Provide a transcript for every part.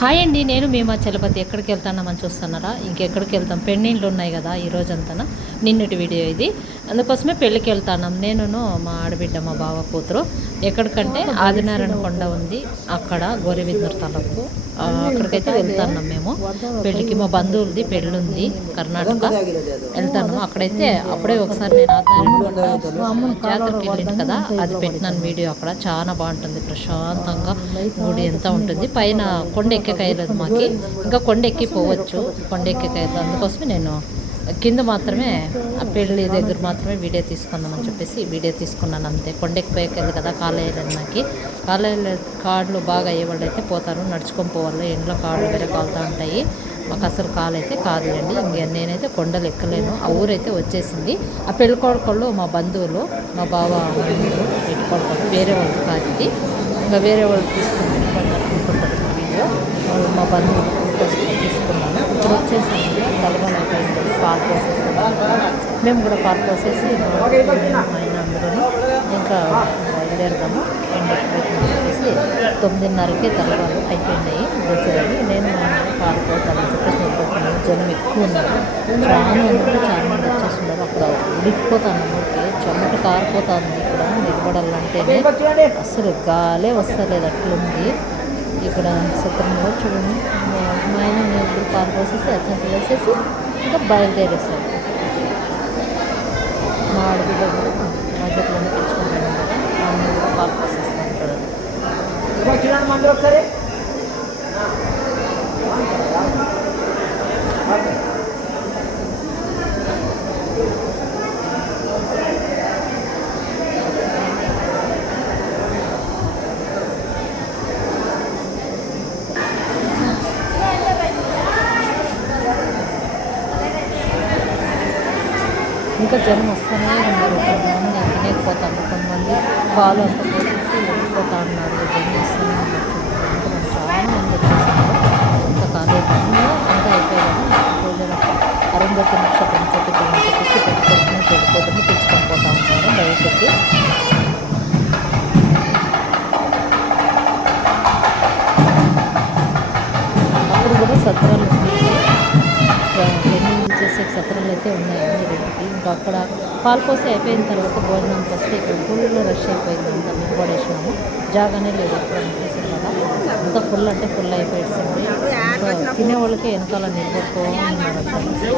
Hi అండి, నేను మేము చలపతి ఎక్కడికి వెళ్తామని చూస్తున్నారా? ఇంకెక్కడికి వెళ్తాం, పెళ్ళిళ్ళు ఉన్నాయి కదా ఈ రోజంతా. నిన్నటి వీడియో ఇది, అందుకోసమే పెళ్ళికి వెళ్తాను నేనును మా ఆడబిడ్డ మా బావ కూతురు. ఎక్కడికంటే ఆదినారాయణ కొండ ఉంది అక్కడ, గోరెవిందూరు తాలూకు. అక్కడికైతే వెళ్తున్నాం మేము పెళ్ళికి. మా బంధువులది పెళ్ళి ఉంది కర్ణాటక, వెళ్తాను అక్కడైతే. అప్పుడే ఒకసారి నేను ఆదినారాయణ కొండ జాతరకి వెళ్ళింది కదా, అది పెట్టినాను వీడియో. అక్కడ చాలా బాగుంటుంది, ప్రశాంతంగా గుడి ఎంత ఉంటుంది. పైన కొండ ఎక్కలేదు మాకి, ఇంకా కొండ ఎక్కి పోవచ్చు, కొండ ఎక్కలేదు. అందుకోసమే నేను కింద మాత్రమే ఆ పెళ్ళి దగ్గర మాత్రమే వీడియో తీసుకుందామని చెప్పేసి వీడియో తీసుకున్నాను అంతే. కొండ ఎక్కిపోయేది కదా, కాలేయలేదు నాకు. కాళ్ళు బాగా అయ్యేవాళ్ళు అయితే పోతారు, నడుచుకొని పోవాలి. ఎండ్లో కాళ్ళు వేరే కాలుతూ ఉంటాయి. మాకు అసలు కాలు అయితే కాదులేండి. ఇంక నేనైతే కొండలు ఎక్కలేను. ఆ ఊరైతే వచ్చేసింది. ఆ పెళ్ళికొడుకోళ్ళు మా బంధువులు, మా బావ పెళ్ళికొడుకోళ్ళు, వేరే వాళ్ళు కాదు ఇది. ఇంకా వేరే వాళ్ళు తీసుకుంటారు వీడియో. వాళ్ళు మా బంధువులు తీసుకున్నాను. ఇప్పుడు వచ్చేసాను, తలగలు అయిపోయింది, పాలు పోసేస్తున్నాను. మేము కూడా పాలు పోసేసి ఆయన అందరూ ఇంకా బయలుదేరదాము. ఎండెక్కిపోతుందని చెప్పేసి 9:30కే తలగాలు అయిపోయినాయి. వచ్చేదాన్ని నేను పాలు పోతానని చెప్పేసి నిలబడుతున్నాను. జనం ఎక్కువ ఉన్నారు, చాలా మంది వచ్చేస్తున్నారు. అక్కడ ఉడికిపోతాను, ఊరికి చెమట కారిపోతుంది. ఇక్కడ నిలబడాలంటేనే అసలు గాలే వస్తలేదు, అట్లుంది ఇక్కడ సత్రంలో. చూడండి, మా ఆయన నేను పాలు పోసేసి అచ్చంతలు వేసేసి ఇంకా బయలుదేరేస్తాను. మా ఆడబిడ్డ కూడా మధ్యలోనే తెచ్చుకుంటాను కదా, ఆమె కూడా పాలు పోసేస్తాను. చూడండి మంది ఒకసారి. ఇంకా జనం వస్తూనే ఉన్నారు. కొంతమంది తినేకపోతారు, కొంతమంది పాలు అంతా పోసేసి వెళ్ళిపోతా ఉన్నారు. జనం వస్తూనే ఉన్నారు. చాలా మంది వచ్చేసారు. ఇంకా కాలేదు, అంతా అయిపోయాను. భోజనం అరుంధతి నక్షత్రం చెట్టుకొని చెప్పేసి పెట్టుకోవడం తెచ్చుకొని పోతా ఉన్నారు బయటకి. అప్పుడు కూడా సత్రాలు చేసే సత్రాలు అయితే ఉన్నాయండి రెండుకి. ఇంకా అక్కడ పాలు పోసి అయిపోయిన తర్వాత భోజనానికి వస్తే ఇక్కడ ఫుల్ రష్ అయిపోయింది. అంతా నిలబడేసినాము, జాగానే లేదు. అక్కడ చూసారు కదా, అంత ఫుల్ అంటే ఫుల్ అయిపోయింది. ఇంకా తినేవాళ్ళకి వెనకాల నిలబడుకోవాలన్నారు.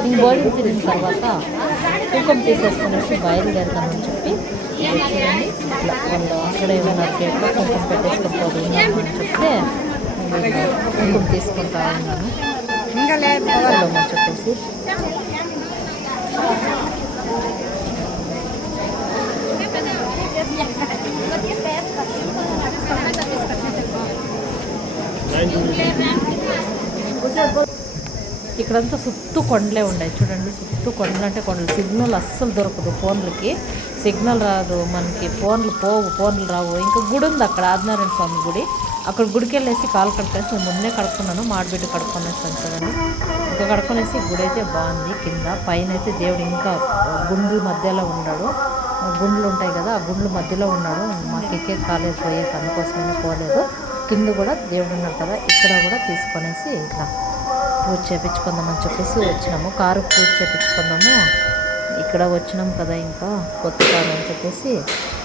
ఇంక భోజనం తిరిగిన తర్వాత కుంకుమ తీసేసుకునేసి బయలుదేరుతామని చెప్పి చూడండి, ఇట్లా వాళ్ళు అక్కడే ఉన్నారు గేట్లో. కుంకుమ పెట్టేసుకొని పోతున్నాము అని చెప్తే కుంకుమ తీసుకుంటా ఉన్నాను అని చెప్పేసి. ఇక్కడంతా చుట్టూ కొండలే ఉన్నాయి చూడండి. చుట్టూ కొండలు అంటే కొండలు. సిగ్నల్ అస్సలు దొరకదు, ఫోన్లకి సిగ్నల్ రాదు మనకి, ఫోన్లు పోవు, ఫోన్లు రావు. ఇంకా గుడి ఉంది అక్కడ, ఆదినారాయణ స్వామి గుడి. అక్కడ గుడికి వెళ్ళేసి కాలు కడుక్కొనేసి, నేను ముందే కడుక్కున్నాను, మాడబిడ్డ కడుక్కొనేస్తాను కదండి. ఇంకా కడుక్కొనేసి గుడి అయితే బాగుంది. కింద పైన అయితే దేవుడు ఇంకా గుండ్ల మధ్యలో ఉన్నాడు. గుండ్లు ఉంటాయి కదా, ఆ గుండ్ల మధ్యలో ఉన్నాడు. మాకు ఎక్కే కాలేదు, పోయే అందుకోసమైనా పోలేదు. కింద కూడా దేవుడు ఉన్నాడు కదా, ఇక్కడ కూడా తీసుకొనేసి ఇట్లా పూజ చేయించుకుందామని చెప్పేసి వచ్చినాము. కారు పూజ చేయించుకుందాము, ఇక్కడ వచ్చినాం కదా. ఇంకా కొత్త కారు అని చెప్పేసి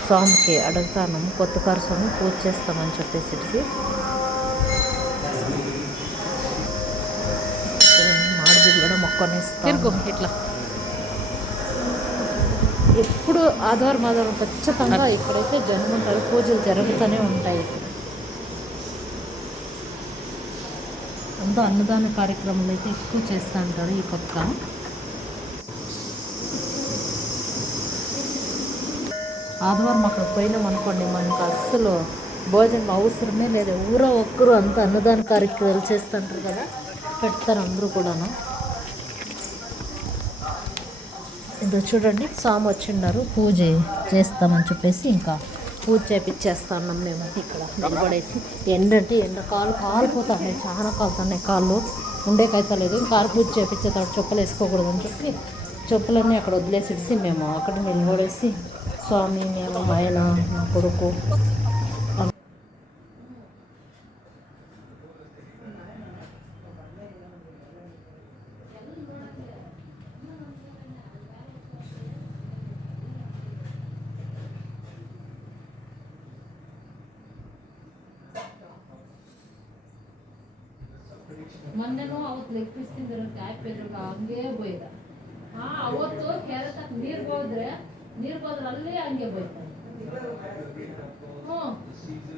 స్వామికి అడుగుతాను, కొత్త కారు స్వామి పూజ చేస్తామని చెప్పేసి. మాడిబిడ్డ కూడా మొక్కనేస్తాను. ఇట్లా ఎప్పుడు ఆదివారం ఖచ్చితంగా ఇక్కడైతే జనం ఉంటారు, పూజలు జరుగుతూనే ఉంటాయి. అంతా అన్నదాన కార్యక్రమాలు అయితే ఎక్కువ చేస్తూ ఉంటారు ఈ పక్క. ఆదివారం అక్కడ పోయినాం అనుకోండి, మనకు అస్సలు భోజనం అవసరమే లేదు. ఊరో ఒక్కరు అంతా అన్నదాన కార్యక్రమాలు చేస్తుంటారు కదా, పెడతారు అందరూ కూడాను. ఇంకా చూడండి, స్వామి వచ్చిన్నారు, పూజ చేస్తామని చెప్పేసి ఇంకా పూజ చేపిచ్చేస్తున్నాం మేము ఇక్కడ నిలబడేసి. ఎండంటే ఎండ, కాలిపోతున్నాయి, చాలా కాలుతున్నాయి కాళ్ళు, ఉండేకైతే లేదు. కారు పూజ చేపించేతాడు, చెప్పులు వేసుకోకూడదు అని చెప్పి చెప్పులన్నీ అక్కడ వదిలేసి మేము అక్కడ నిలబడేసి స్వామి, మేము, ఆయన, నా కొడుకు ಮೊನ್ನೆನೂ ಅವತ್ತು ಲೆಗ್ ಪೀಸ್ ತಿಂದಿರೋ ಆ್ಯಪಲ್ ಹಂಗೆ ಬೋಯ್ದ. ಅವತ್ತು ಕ್ಯಾರೆಟ್ ಹಾಕಿ ನೀರಿಗೆ ಹೋದ್ರೆ ಅಲ್ಲೇ ಹಂಗೆ ಬೋಯ್ತಾನೆ. ಹ್ಞೂ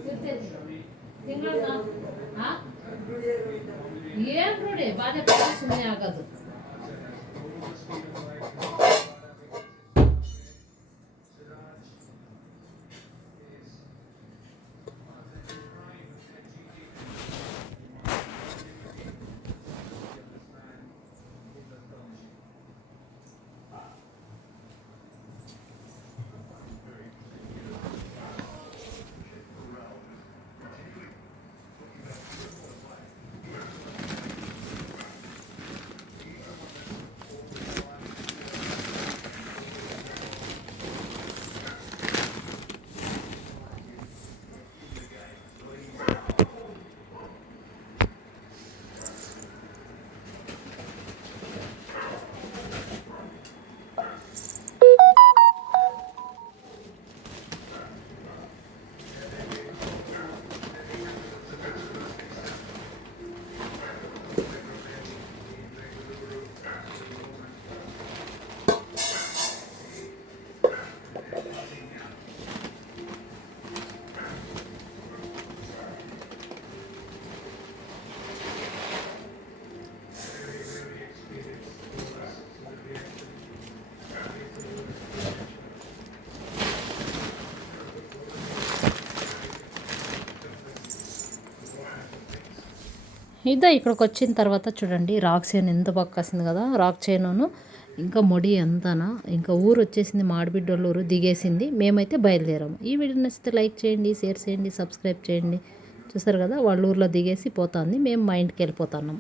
ಇರ್ತೈತಿ ತಿಂಗಳ ಏನು ನೋಡಿ ಬಾಧೆ ಪಟ್ಟು ಸುಮ್ಮನೆ ಆಗೋದು. ఇదో ఇక్కడికి వచ్చిన తర్వాత చూడండి రాక్ చైన్ ఎంత బాగా కాసింది కదా. రాక్ చైను ఇంకా మొడి అంతానా ఇంకా ఊరు వచ్చేసింది. మాడిబిడ్డోళ్ళ ఊరు దిగేసింది. మేమైతే బయలుదేరాము. ఈ వీడియో నచ్చితే లైక్ చేయండి, షేర్ చేయండి, సబ్స్క్రైబ్ చేయండి. చూసారు కదా వాళ్ళ ఊర్లో దిగేసి పోతుంది. మేము మా ఇంటికి వెళ్ళిపోతున్నాం.